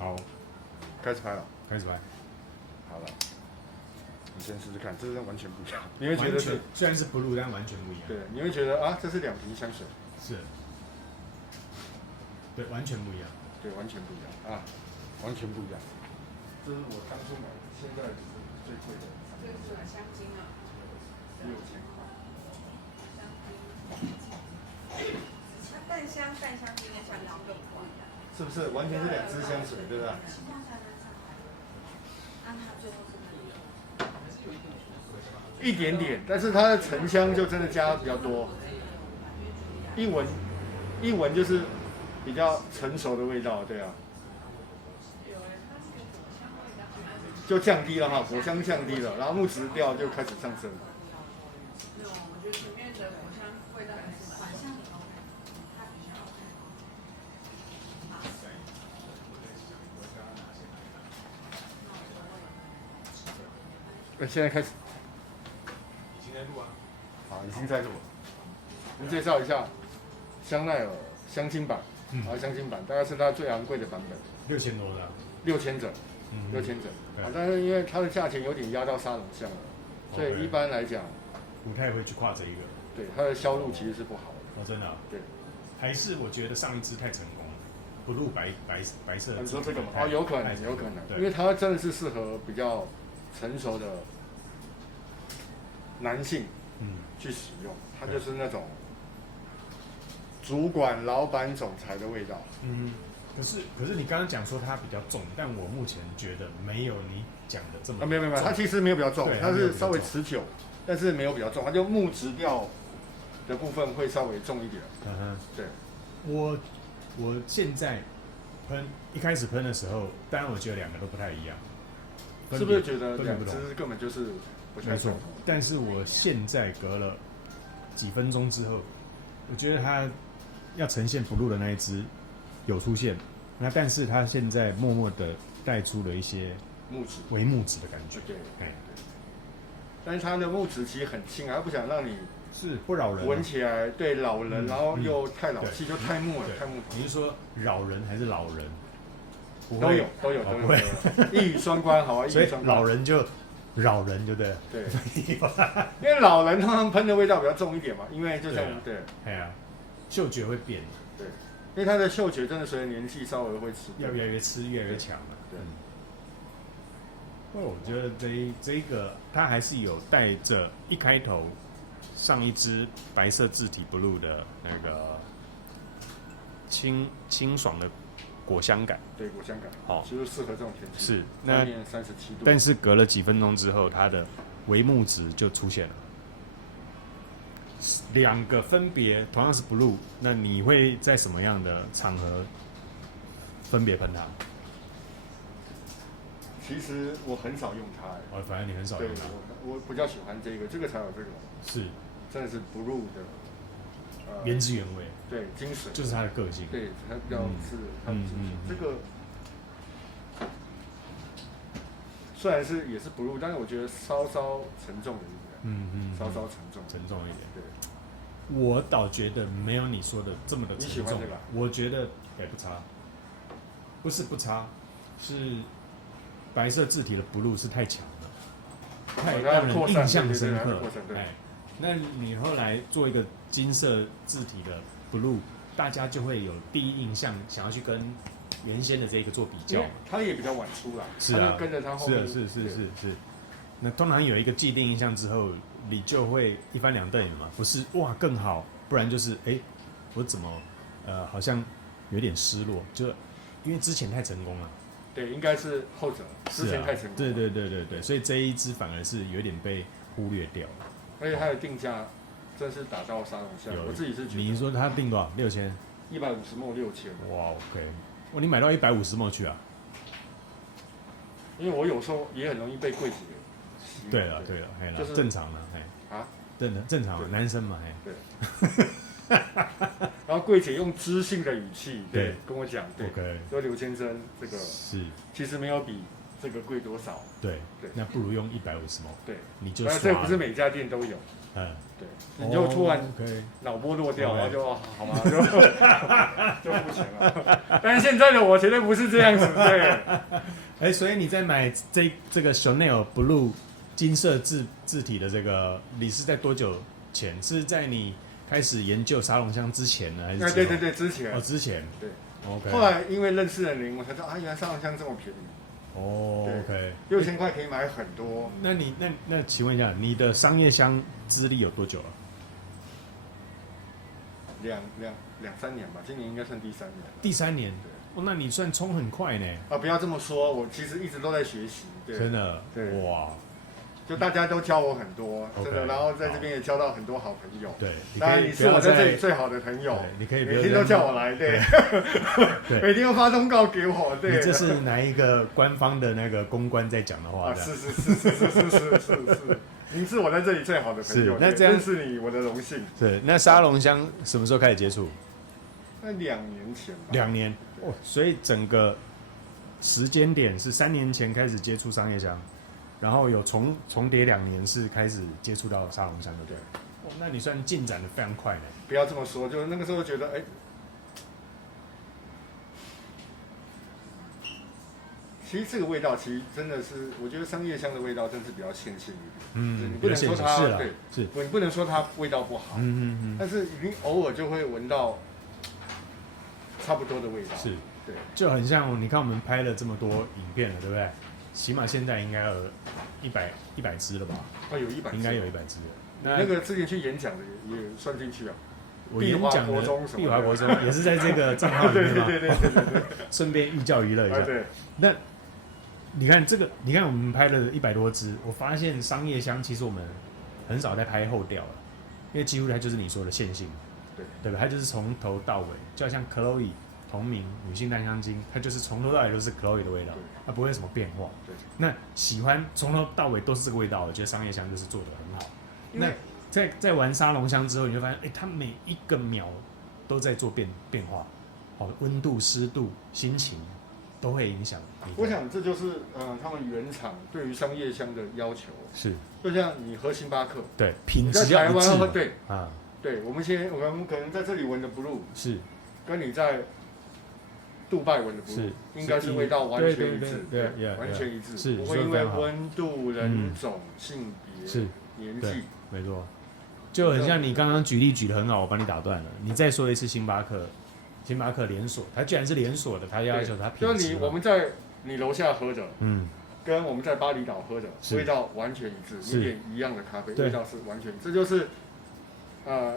好，开始拍了。开始拍。好了，你先试试看，这是完全不一样。你会觉得是虽然是 blue， 但完全不一样。对，你会觉得啊，这是两瓶香水。是。对，完全不一样。对，完全不一样啊，完全不一样。这是我当初买的，现在是最贵的。这个是香精啊，6000块。它淡香精的香精更不一样。是不是完全是两支香水，对不对？一点点，但是它的沉香就真的加比较多。一闻就是比较成熟的味道，对啊。就降低了哈，果香降低了，然后木质调就开始上升了。我觉得里面的果香味道还是蛮香的。现在开始。已经在录啊。好，已经在录了。我们介绍一下香奈儿香精版，香精版大概是它最昂贵的版本，6000多的。6000整，6000整。但是因为它的价钱有点压到沙龙香了，所以一般来讲，不太会去跨这一个。对，它的销路其实是不好的。哦，真的、啊。对。还是我觉得上一支太成功了，blue白色。你说这个吗？哦，有可能，因为它真的是适合比较成熟的男性去使用，它就是那种主管、老板、总裁的味道。可是你刚刚讲说它比较重，但我目前觉得没有你讲的这么。没有，它其实没有比较重，它是稍微持久，但是没有比较重，它就木质调的部分会稍微重一点。对。我现在一开始喷的时候，当然我觉得两个都不太一样。是不是觉得两只根本就是不太相同？但是我现在隔了几分钟之后，我觉得它要呈现 blue 的那一只有出现，那但是它现在默默的带出了一些微木质的感觉。对。但是它的木质其实很轻啊，它不想让你是不扰人，闻起来对老人，然后又太老气，就太木了，太木。你是说扰人还是老人？都有，一语双关，好啊，所以老人就扰人，就对。对，因为老人通常喷的味道比较重一点嘛，因为就像对，哎呀，嗅觉会变。对，因为他的嗅觉真的随着年纪稍微会吃，越来越吃越来越强了。对。我觉得这个它还是有带着一开头上一支白色字体 blue 的那个清爽的果香感。对，果香感。好，其实适合这种天气。是，那37度。但是隔了几分钟之后，它的微木质就出现了。两个分别同样是 blue， 那你会在什么样的场合分别喷它？其实我很少用它。反正你很少用它。我比较喜欢这个才有这个。是，真的是 blue 的。原汁原味。对，精髓。就是它的个性。对，它比较是它的精髓。这个虽然也是 blue， 但是我觉得稍稍沉重一点。稍稍沉重一点。对。我倒觉得没有你说的这么的沉重。你喜欢这个？我觉得也不差。不是不差，是白色字体的 blue 是太强了，太让人印象深刻。那你后来做一个金色字体的 blue， 大家就会有第一印象，想要去跟原先的这个做比较。它也比较晚出来，是啊，跟着它后面。是。那通常有一个既定印象之后，你就会一翻两瞪眼嘛，不是哇更好，不然就是我怎么好像有点失落，就因为之前太成功了。对，应该是后者，之前太成功。对，所以这一支反而是有点被忽略掉了。而且它的定价真是打到沙龙香，我自己是觉得。你说它定多少？6000。150 ml 6000。哇 ，OK， 哇，你买到150 ml 去啊？因为我有时候也很容易被柜姐。对了，就是正常的，正常的，男生嘛，对。然后柜姐用知性的语气，跟我讲，说刘先生这个是，其实没有比这个贵多少。对，那不如用150毛。对，你就这不是每家店都有。对，你就突然脑波落掉，然后就好吗？就付钱了。但是现在的我绝对不是这样子，对。所以你在买这个 Chanel Blue 金色字体的这个，你是在多久前？是在你开始研究沙龙香之前呢，还是？对，之前。之前。对。OK。后来因为认识了您，我才知道原来沙龙香这么便宜。OK。6000块可以买很多。那请问一下，你的商业香资历有多久了？2-3年吧，今年应该算第3年。第3年。那你算冲很快呢。不要这么说，我其实一直都在学习。真的。对。哇。就大家都教我很多，真的，然后在这边也交到很多好朋友。对，当然你是我在这里最好的朋友，你可以每天都叫我来，对，每天都发通告给我，对。你这是哪一个官方的那个公关在讲的话？是。您是我在这里最好的朋友，那这样认识你，我的荣幸。对，那沙龙香什么时候开始接触？那2年前吧。2年所以整个时间点是3年前开始接触商业香。然后有重叠2年是开始接触到沙龙香的，对。那你算进展的非常快呢。不要这么说，就是那个时候觉得，其实这个味道，其实真的是，我觉得商业香的味道真是比较线性一点。你不能说它对，你不能说它味道不好。但是你偶尔就会闻到差不多的味道。是。对。就很像你看我们拍了这么多影片了，对不对？起码现在应该有100支了吧？有100支，应该有100支。那个之前去演讲的也算进去啊。我演讲的碧华国中也是在这个账号里面嘛。对。顺便寓教于乐一下。对。那你看这个，你看我们拍了100多支，我发现商业香其实我们很少在拍后调了，因为几乎它就是你说的线性，对吧？它就是从头到尾，就好像 Chloe。同名女性淡香精，它就是从头到尾都是 Chloe 的味道，它不会有什么变化。那喜欢从头到尾都是这个味道，我觉得商业香就是做得很好。那在玩沙龙香之后，你会发现，它每一个秒都在做变化，温度、湿度、心情都会影响。我想这就是他们原厂对于商业香的要求。是，就像你喝星巴克，对，品质要一致。对，我们可能在这里闻的 Blue 是，跟你在杜拜闻的不是，应该是味道完全一致，对，完全一致，不会因为温度、人种、性别、年纪，没错，就很像你刚刚举例举得很好，我帮你打断了。你再说一次星巴克连锁，它既然是连锁的，它要求它品质。就我们在你楼下喝的，跟我们在巴厘岛喝的味道完全一致，有点一样的咖啡，味道是完全，这就是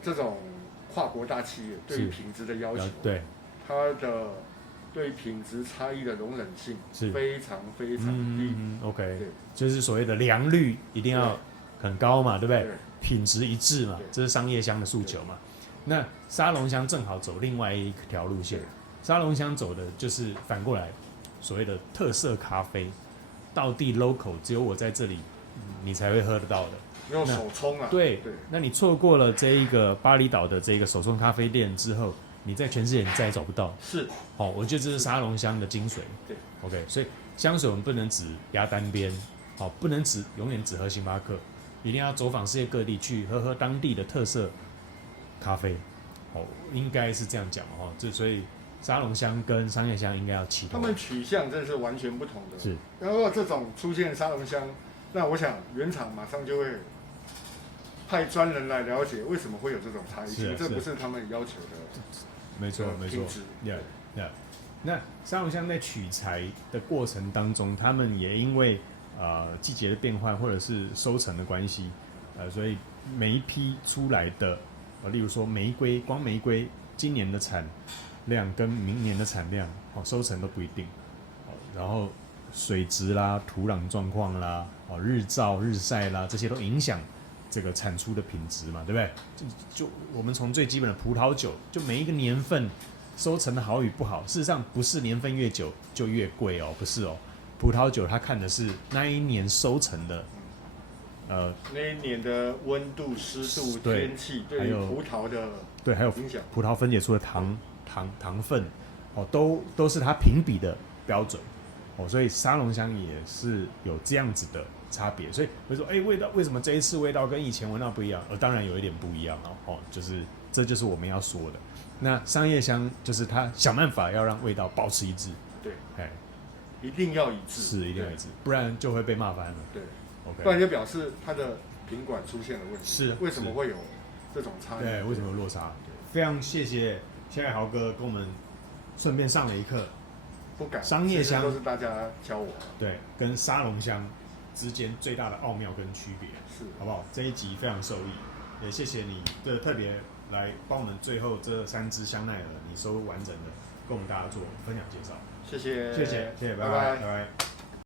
这种跨国大企业对于品质的要求，对它的。对品质差异的容忍性是非常非常低。OK， 就是所谓的良率一定要很高嘛，对不对？品质一致嘛，这是商业香的诉求嘛。那沙龙香正好走另外一条路线，沙龙香走的就是反过来，所谓的特色咖啡，道地 local， 只有我在这里，你才会喝得到的。没有手冲啊？对，那你错过了这一个巴厘岛的这个手冲咖啡店之后。你在全世界你再也找不到，是，我觉得这是沙龙香的精髓。对 ，OK， 所以香水我们不能只压单边，不能永远只喝星巴克，一定要走访世界各地去喝当地的特色咖啡，应该是这样讲所以沙龙香跟商业香应该要齐头。他们取向真的是完全不同的。是，然后这种出现沙龙香，那我想原厂马上就会派专人来了解为什么会有这种差异性，这不是他们要求的。没错，那沙龙香在取材的过程当中，他们也因为季节的变换或者是收成的关系，所以每一批出来的，例如说光玫瑰今年的产量跟明年的产量，收成都不一定，然后水质啦、土壤状况啦、日照、日晒啦，这些都影响。这个产出的品质嘛，对不对？就我们从最基本的葡萄酒，就每一个年份收成的好与不好，事实上不是年份越久就越贵不是葡萄酒它看的是那一年收成的，那一年的温度、湿度、天气，对葡萄的还有影响，葡萄分解出的糖分，都是它评比的标准。哦，所以沙龙香也是有这样子的差别。所以会说，味道为什么这一次味道跟以前闻到不一样？当然有一点不一样哦，就是这就是我们要说的。那商业香就是它想办法要让味道保持一致，对，一定要一致，是一定要一致，不然就会被骂翻了。对 ，OK， 不然就表示它的品管出现了问题。是，为什么会有这种差异？对，为什么有落差？非常谢谢千海豪哥跟我们顺便上了一课。不敢，商业香都是大家教我。对，跟沙龙香之间最大的奥妙跟区别，是，好不好？这一集非常受益，也谢谢你的特别来帮我们最后这3支香奈儿，你收完整的，跟我们大家做分享介绍。谢谢，谢谢，拜拜，拜拜。